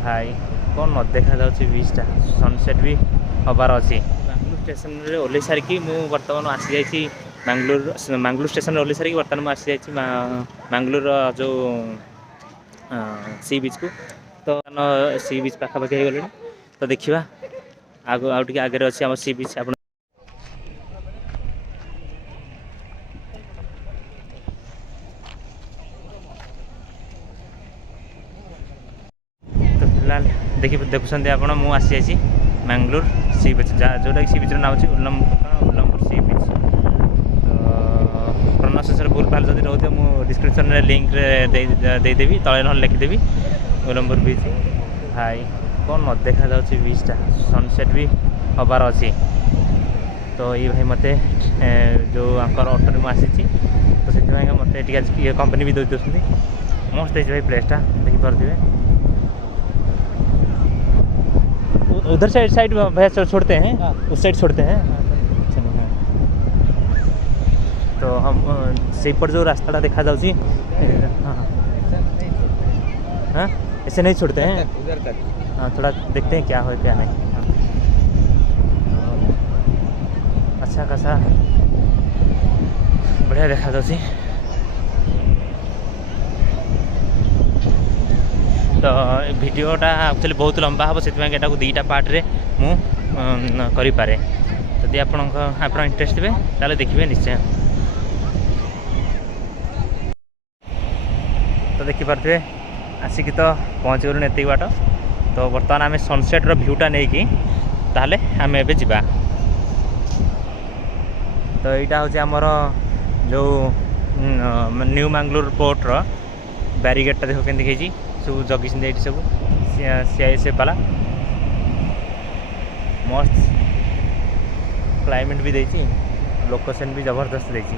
भाई कौन न देखा जाଉଛି बीचटा सनसेट भी हबार अच्छी बांग्लुर स्टेशन रे ओल्लै सारिकी मु वर्तमान आसी जाइछि मांगलुर स्टेशन रे ओल्लै सारिकी वर्तमान मु आसी जाइछि मांगलुर जो सी बीच को तो सी बीच पाखापाखि हो गले तो देखिबा आगो आउ टिके आगे अच्छी आम सी बीच आप तो फिलहाल देखुं आप मुझे आसी मैंगलोर सी बीच जोटा सी बीच ना हो उल्लमपुर सी बीच तो प्रोनाउंसिएशन भूल भाल जब रोचे मुझे डिस्क्रिप्शन में लिंक देदेवी तले ना लिखिदेवी उल्लमपुर बीच भाई कौन न देखा जाଉଛି बीचटा सनसेट भी हबार अच्छी तो ये भाई मत जो आंकर ऑटो में आसी तो से मत कंपनी भी दे मस्त है भाई प्लेसटा देखिपे उधर साइड भैया छोड़ते हैं उस साइड छोड़ते हैं तो हम से पर जो रास्ता देखा जाऊँगी हाँ ऐसे नहीं छोड़ते हैं उधर तक हाँ थोड़ा देखते हैं क्या हो क्या नहीं अच्छा खासा बढ़िया देखा जाऊँगी तो भिडटा एक्चुअली बहुत लंबा हम से दुईटा पार्ट रे मु करि पारे जदि आप इंटरेस्ट थे ताले देखिए निश्चय तो देखिपे आसिक तो पहुँच गलु एत बाट तो बर्तमान आम सनसेट भ्यूटा नहीं कि ताले आम एबे जिबा तो यहाँ हूँ आमर जो न्यू मैंगलोर पोर्ट रो बैरिकेडटा देखो के सब जगी सब सीआईएसएफ वाला मस्त क्लाइमेट भी देती लोकेशन भी जबरदस्त देती।